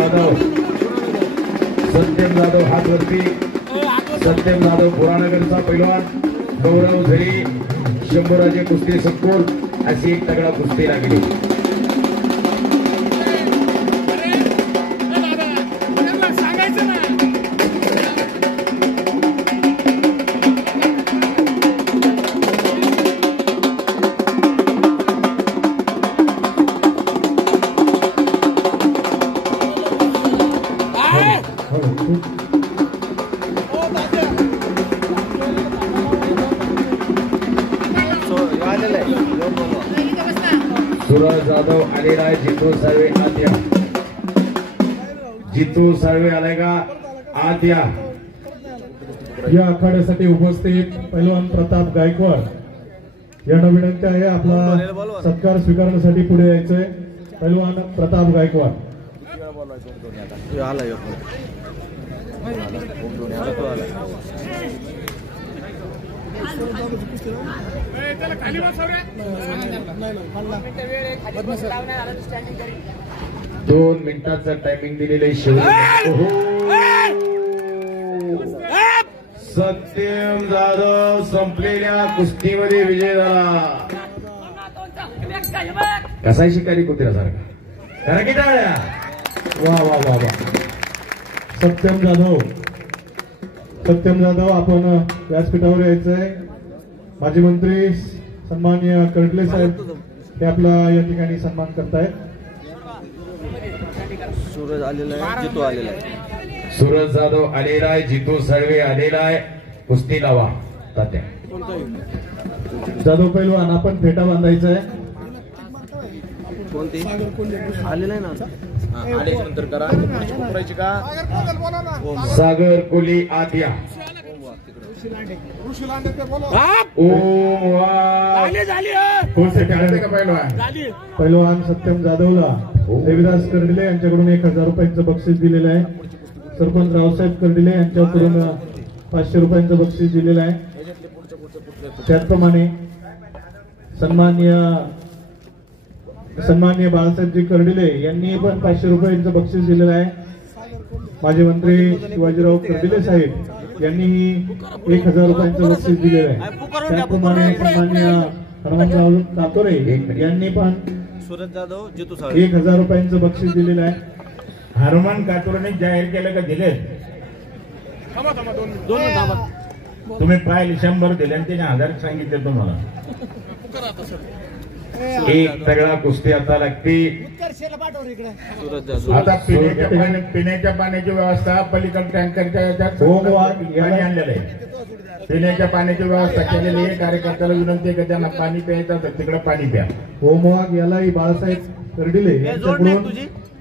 जाधव सत्यम जाधव हात वरती सत्यम जाधव पुराणगडचा पैलवान गौरव झरी शंभूराजे कुस्ती संकुल अशी एक तगडा कुस्ती लागली सूरज जाधव आलेला आहे जितू साळवे आत या जितू साळवे आलाय का आत या आखाड्यासाठी उपस्थित पैलवान प्रताप गायकवाड यांना विनंती आहे आपला सत्कार स्वीकारण्यासाठी पुढे यायचंय पैलवान प्रताप गायकवाड दोन मिनिटाचं टायमिंग दिलेले सत्यम जाधव संपलेल्या कुस्तीमध्ये विजय झाला कसाही शिकारी कुत्र्यासारखा करा की टाळ्या वा वा वा वा सत्यम जाधव आपण व्यासपीठावर यायचंय माजी मंत्री सन्माननीय कर्डले साहेब हे आपला या ठिकाणी सन्मान करतायत सूरज आलेला आहे जितू आलेला आहे सूरज जाधव आलेला आहे जितू साळवे आलेला आहे कुस्ती लावा तात्या जाधव पैलवान आपण फेटा बांधायचा आहे कोणती आलेला आहे ना नंतर करा सागर कोली आत या पैलवान सत्यम जाधवला देविदास कर्डिले यांच्याकडून 1000 रुपयांचं बक्षीस दिलेलं आहे सरपंच रावसाहेब कर्डिले यांच्याकडून 500 रुपयांचं बक्षीस दिलेलं आहे त्याचप्रमाणे सन्माननीय बाळासाहेबजी कर्डिले यांनी पण 500 रुपयांचं बक्षीस दिलेलं आहे माजी मंत्री शिवाजीराव कर्डिले साहेब यांनीही 1000 रुपयांचं बक्षीस दिलेलं आहे त्याचप्रमाणे सन्माननीय हनुमंतराव कातोरे यांनी पण सूरज जाधव जितू साळवे 1000 रुपयांचं बक्षीस दिलेलं आहे हनुमान कातोरेने जाहीर केलं का दिले तुम्ही पाहिले 100 दिले आणि त्याने 1000 सांगितले तुम्हाला एक तगडा कुस्ती आता लागते आता पिण्याच्या पाण्याची व्यवस्था पलीकडे टँकरच्या पाणी आणलेलं आहे पिण्याच्या पाण्याची व्यवस्था केलेली आहे कार्यकर्त्याला विनंती आहे की त्यांना पाणी प्यायचं तर तिकडे पाणी प्या होमवाग यालाही बाळासाहेब कर्डिले यांच्याकडून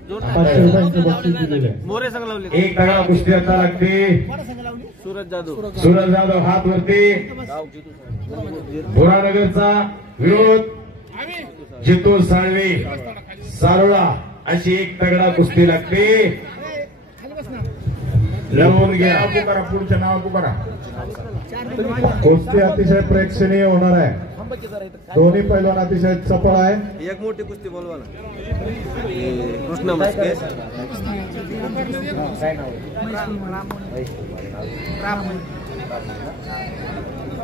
500 रुपयांचं बक्षीस दिलेलं आहे मोरे संघ लावले एक तगडा कुस्ती आता लागते सूरज जाधव हात वरती भोरानगरचा विरोध जितू साळवे सारोळा अशी एक तगडा कुस्ती लागते लावून घ्या पुकारा पुढचं नाव पुकारा कुस्ती अतिशय प्रेक्षणीय होणार आहे दोन्ही पैलवान अतिशय चपळ आहे एक मोठी कुस्ती बोलवा ना कृष्णा मस्के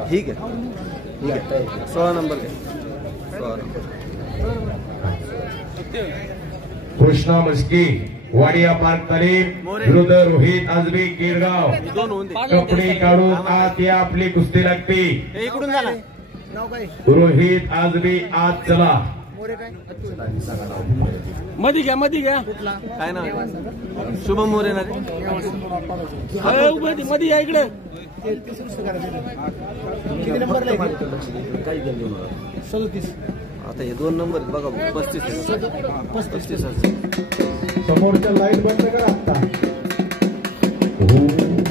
ठीक आहे 16 नंबर कृष्णा मस्की वाडिया पार्क तालीम विरुद्ध रोहित आजबी गिरगाव कपडे काढून आत या आपली कुस्ती लागते इकडून झाला रोहित आजबी आत चला मध्ये घ्या काय ना शुभम मोरे ना मध्ये या इकडे आता हे 2 नंबर बघा 35 समोरच्या लाईट बंद करा आता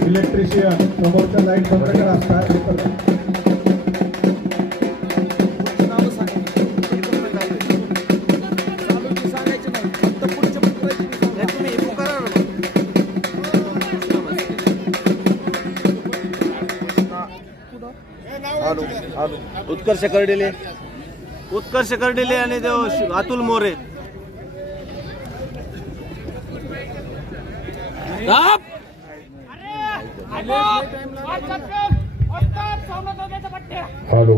इलेक्ट्रिशियन समोरच्या लाईट बंद करा आता उत्कर्ष कर्डिले आणि अतुल मोरे राप. हॅलो